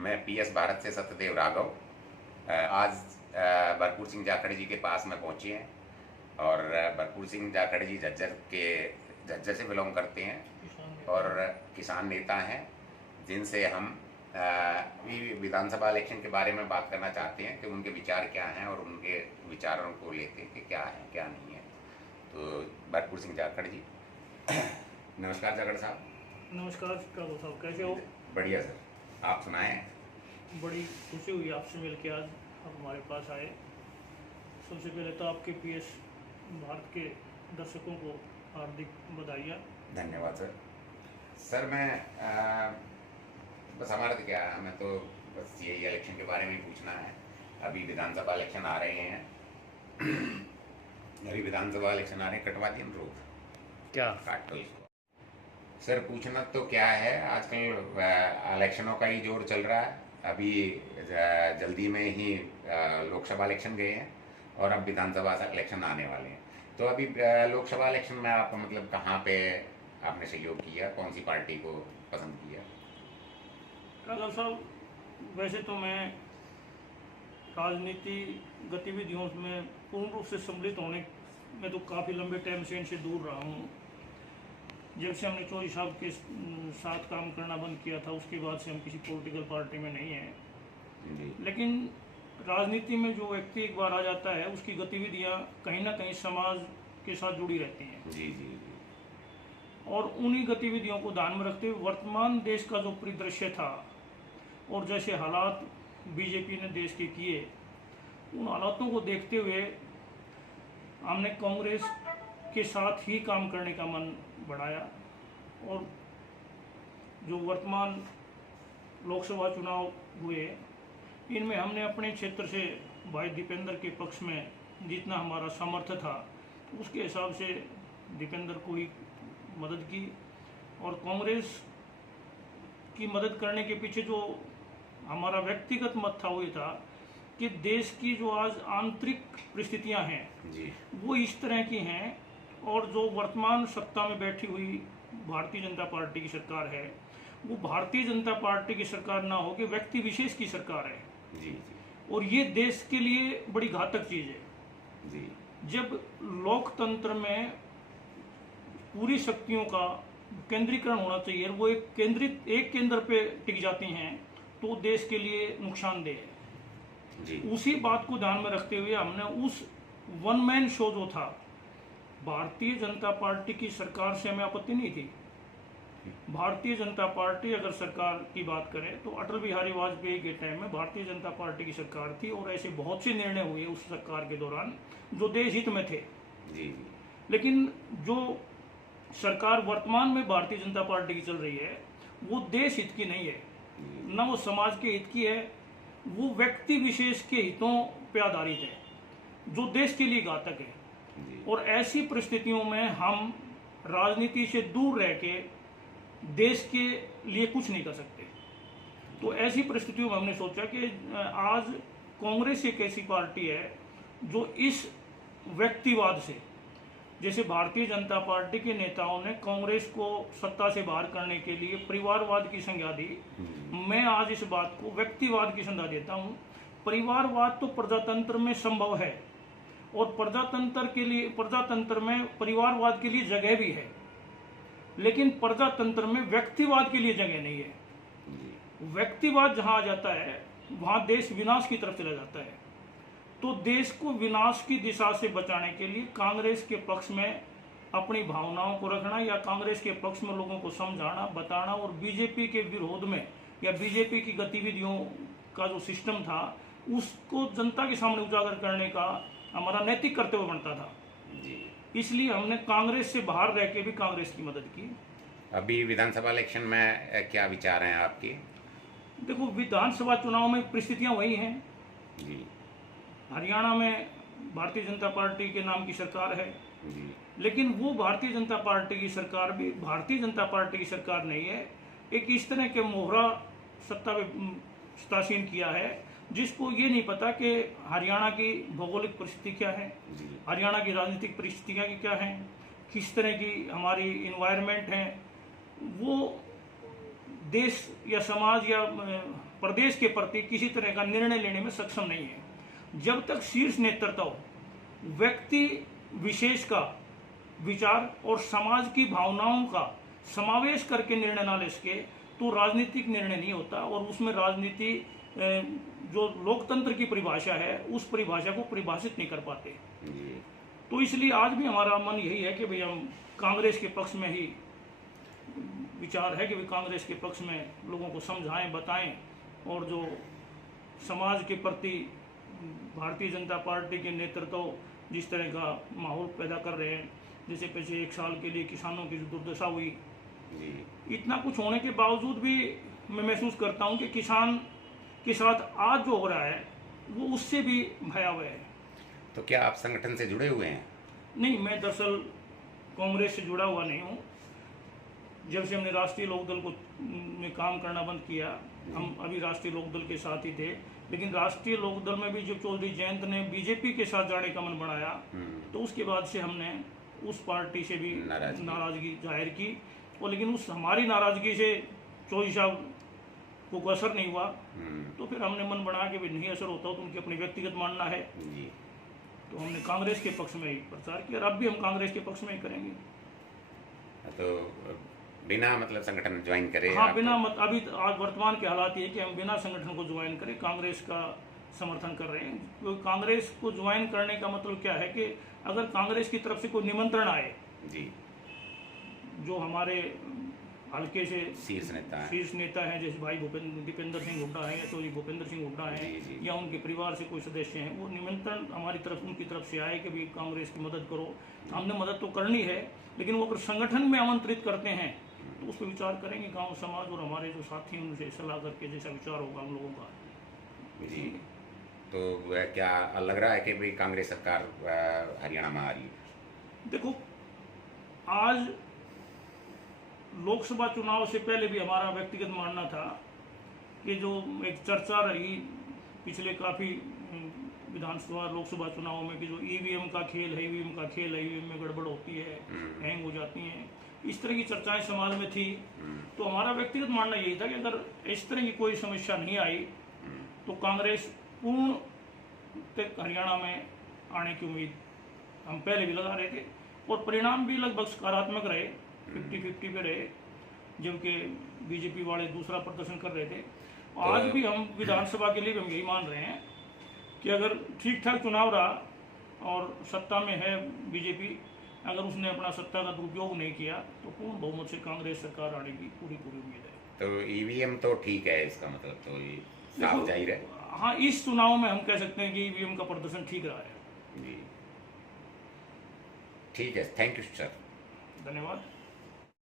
मैं पीएस भारत से सत्यदेव राघव। आज भरपूर सिंह जाखड़ जी के पास में पहुंचे हैं और भरपूर सिंह जाखड़ जी झज्जर से बिलोंग करते हैं और किसान नेता हैं, जिनसे हम विधानसभा इलेक्शन के बारे में बात करना चाहते हैं कि उनके विचार क्या हैं और उनके विचारों को लेते कि क्या है क्या नहीं है। तो भरपूर सिंह जाखड़ जी, नमस्कार जाखड़ साहब। नमस्कार काबू साहब, कैसे हो? बढ़िया सर, आप सुनाएं। बड़ी खुशी हुई आपसे मिलके आज आप हमारे पास आए। सबसे पहले तो आपके पीएस भारत के दर्शकों को हार्दिक बधाइयाँ। धन्यवाद सर। सर मैं बस हमारा तो क्या है, हमें तो बस यही इलेक्शन के बारे में ही पूछना है। अभी विधानसभा इलेक्शन आ रहे हैं अभी विधानसभा इलेक्शन आ रहे हैं, कटवा दिए रोड क्या काट दो इसको। सर पूछना तो क्या है, आजकल इलेक्शनों का ही जोर चल रहा है। अभी जल्दी में ही लोकसभा इलेक्शन गए हैं और अब विधानसभा इलेक्शन आने वाले हैं। तो अभी लोकसभा इलेक्शन में आप मतलब कहाँ पे आपने सहयोग किया, कौन सी पार्टी को पसंद किया? काबू साहब, वैसे तो मैं राजनीति गतिविधियों में पूर्ण रूप से सम्मिलित होने में तो काफ़ी लंबे टाइम से इनसे दूर रहा हूँ। जब से हमने चौधरी साहब के साथ काम करना बंद किया था, उसके बाद से हम किसी पॉलिटिकल पार्टी में नहीं हैं। लेकिन राजनीति में जो व्यक्ति एक बार आ जाता है, उसकी गतिविधियां कहीं ना कहीं समाज के साथ जुड़ी रहती हैं। जी जी जी। और उन्हीं गतिविधियों को ध्यान में रखते हुए वर्तमान देश का जो परिदृश्य था और जैसे हालात बीजेपी ने देश के किए, उन हालातों को देखते हुए हमने कांग्रेस के साथ ही काम करने का मन बढ़ाया। और जो वर्तमान लोकसभा चुनाव हुए, इनमें हमने अपने क्षेत्र से भाई दीपेंद्र के पक्ष में जितना हमारा सामर्थ्य था, उसके हिसाब से दीपेंद्र को ही मदद की। और कांग्रेस की मदद करने के पीछे जो हमारा व्यक्तिगत मत था वो ये था कि देश की जो आज आंतरिक परिस्थितियां हैं जी। वो इस तरह की हैं, और जो वर्तमान सत्ता में बैठी हुई भारतीय जनता पार्टी की सरकार है, वो भारतीय जनता पार्टी की सरकार ना हो के व्यक्ति विशेष की सरकार है। जी जी। और ये देश के लिए बड़ी घातक चीज़ है। जी। जब लोकतंत्र में पूरी शक्तियों का केंद्रीकरण होना चाहिए, वो एक केंद्र पे टिक जाती हैं, तो देश के लिए नुकसानदेह है। जी। उसी बात को ध्यान में रखते हुए हमने उस वन मैन शो जो था, भारतीय जनता पार्टी की सरकार से हमें आपत्ति नहीं थी। भारतीय जनता पार्टी अगर सरकार की बात करें तो अटल बिहारी वाजपेयी के टाइम में भारतीय जनता पार्टी की सरकार थी, और ऐसे बहुत से निर्णय हुए उस सरकार के दौरान जो देश हित में थे। जी जी। लेकिन जो सरकार वर्तमान में भारतीय जनता पार्टी की चल रही है, वो देश हित की नहीं है, न वो समाज के हित की है, वो व्यक्ति विशेष के हितों पर आधारित है, जो देश के लिए घातक है। और ऐसी परिस्थितियों में हम राजनीति से दूर रह के देश के लिए कुछ नहीं कर सकते। तो ऐसी परिस्थितियों में हमने सोचा कि आज कांग्रेस एक ऐसी पार्टी है जो इस व्यक्तिवाद से, जैसे भारतीय जनता पार्टी के नेताओं ने कांग्रेस को सत्ता से बाहर करने के लिए परिवारवाद की संज्ञा दी, मैं आज इस बात को व्यक्तिवाद की संज्ञा देता हूँ। परिवारवाद तो प्रजातंत्र में संभव है, और प्रजातंत्र में परिवारवाद के लिए जगह भी है, लेकिन प्रजातंत्र में व्यक्तिवाद के लिए जगह नहीं है। व्यक्तिवाद जहां आ जाता है, वहां देश विनाश की तरफ चला जाता है। तो देश को विनाश की दिशा से बचाने के लिए कांग्रेस के पक्ष में अपनी भावनाओं को रखना, या कांग्रेस के पक्ष में लोगों को समझाना, बताना, और बीजेपी के विरोध में या बीजेपी की गतिविधियों का जो सिस्टम था, उसको जनता के सामने उजागर करने का हमारा नैतिक कर्तव्य बनता था। जी। इसलिए हमने कांग्रेस से बाहर रह के भी कांग्रेस की मदद की। अभी विधानसभा इलेक्शन में क्या विचार हैं आपके? देखो, विधानसभा चुनाव में परिस्थितियां वही हैं। जी। हरियाणा में भारतीय जनता पार्टी के नाम की सरकार है। जी। लेकिन वो भारतीय जनता पार्टी की सरकार भी भारतीय जनता पार्टी की सरकार नहीं है। एक इस तरह के मोहरा सत्ता में तासीन किया है, जिसको ये नहीं पता कि हरियाणा की भौगोलिक परिस्थिति क्या है, हरियाणा की राजनीतिक परिस्थितियाँ क्या हैं, किस तरह की हमारी इन्वायरमेंट है। वो देश या समाज या प्रदेश के प्रति किसी तरह का निर्णय लेने में सक्षम नहीं है। जब तक शीर्ष नेतृत्व व्यक्ति विशेष का विचार और समाज की भावनाओं का समावेश करके निर्णय ना ले सके तो राजनीतिक निर्णय नहीं होता, और उसमें राजनीति जो लोकतंत्र की परिभाषा है उस परिभाषा को परिभाषित नहीं कर पाते। तो इसलिए आज भी हमारा मन यही है कि भाई हम कांग्रेस के पक्ष में ही विचार है कि भाई कांग्रेस के पक्ष में लोगों को समझाएं, बताएं, और जो समाज के प्रति भारतीय जनता पार्टी के नेतृत्व जिस तरह का माहौल पैदा कर रहे हैं, जैसे पिछले 1 साल के लिए किसानों की जो दुर्दशा हुई, इतना कुछ होने के बावजूद भी मैं महसूस करता हूं कि किसान के साथ आज जो हो रहा है वो उससे भी भयावह है। तो क्या आप संगठन से जुड़े हुए हैं? नहीं, मैं दरअसल कांग्रेस से जुड़ा हुआ नहीं हूँ। जब से हमने राष्ट्रीय लोकदल को में काम करना बंद किया, हम अभी राष्ट्रीय लोकदल के साथ ही थे, लेकिन राष्ट्रीय लोकदल में भी जब चौधरी जयंत ने बीजेपी के साथ जाने का मन बनाया तो उसके बाद से हमने उस पार्टी से भी नाराजगी जाहिर की, और लेकिन उस हमारी नाराजगी से चौधरी साहब को असर नहीं हुआ। तो फिर हमने मन बना के भी नहीं असर होता तो उनकी अपनी व्यक्तिगत मानना है, तो हमने कांग्रेस के पक्ष में ही प्रचार किया, और अब भी हम कांग्रेस के पक्ष में ही करेंगे। तो बिना मतलब संगठन ज्वाइन करें? हाँ, बिना अभी आज वर्तमान के हालात ये कि हम बिना संगठन को ज्वाइन करें कांग्रेस का समर्थन कर रहे हैं। क्योंकि कांग्रेस को ज्वाइन करने का मतलब क्या है कि अगर कांग्रेस की तरफ से कोई निमंत्रण आए, जो हमारे हल्के से शीर्ष नेता हैं, जैसे भाई दीपेंद्र सिंह हुड्डा है या तो भूपेंद्र सिंह हुड्डा है या उनके परिवार से कोई सदस्य हैं, वो निमंत्रण हमारी तरफ उनकी तरफ से आए कि भाई कांग्रेस की मदद करो, हमने मदद तो करनी है, लेकिन वो अगर संगठन में आमंत्रित करते हैं तो उस पर विचार करेंगे गांव समाज और हमारे जो साथी हैं उनसे सलाह करके जैसा विचार होगा हम लोगों का। जी, तो क्या लग रहा है कि भाई कांग्रेस सरकार हरियाणा में आ रही है? देखो, आज लोकसभा चुनाव से पहले भी हमारा व्यक्तिगत मानना था कि जो एक चर्चा रही पिछले काफ़ी विधानसभा लोकसभा चुनाव में कि जो ईवीएम का खेल है, ईवीएम में गड़बड़ होती है, हैंग हो जाती हैं, इस तरह की चर्चाएं समाज में थी। तो हमारा व्यक्तिगत मानना यही था कि अगर इस तरह की कोई समस्या नहीं आई तो कांग्रेस पूर्ण तक हरियाणा में आने की उम्मीद हम पहले भी लगा रहे थे, और परिणाम भी लगभग सकारात्मक रहे, 50-50 पे रहे, जबकि बीजेपी वाले दूसरा प्रदर्शन कर रहे थे। आज भी हम विधानसभा के लिए भी हम यही मान रहे हैं कि अगर ठीक ठाक चुनाव रहा और सत्ता में है बीजेपी, अगर उसने अपना सत्ता का दुरुपयोग नहीं किया तो पूर्ण बहुमत से कांग्रेस सरकार आने की पूरी उम्मीद है। तो ईवीएम तो ठीक है, इसका मतलब तो ये साफ जाहिर है। हाँ, इस चुनाव में हम कह सकते हैं कि ईवीएम का प्रदर्शन ठीक रहा है। जी, ठीक है, थैंक यू सर। धन्यवाद।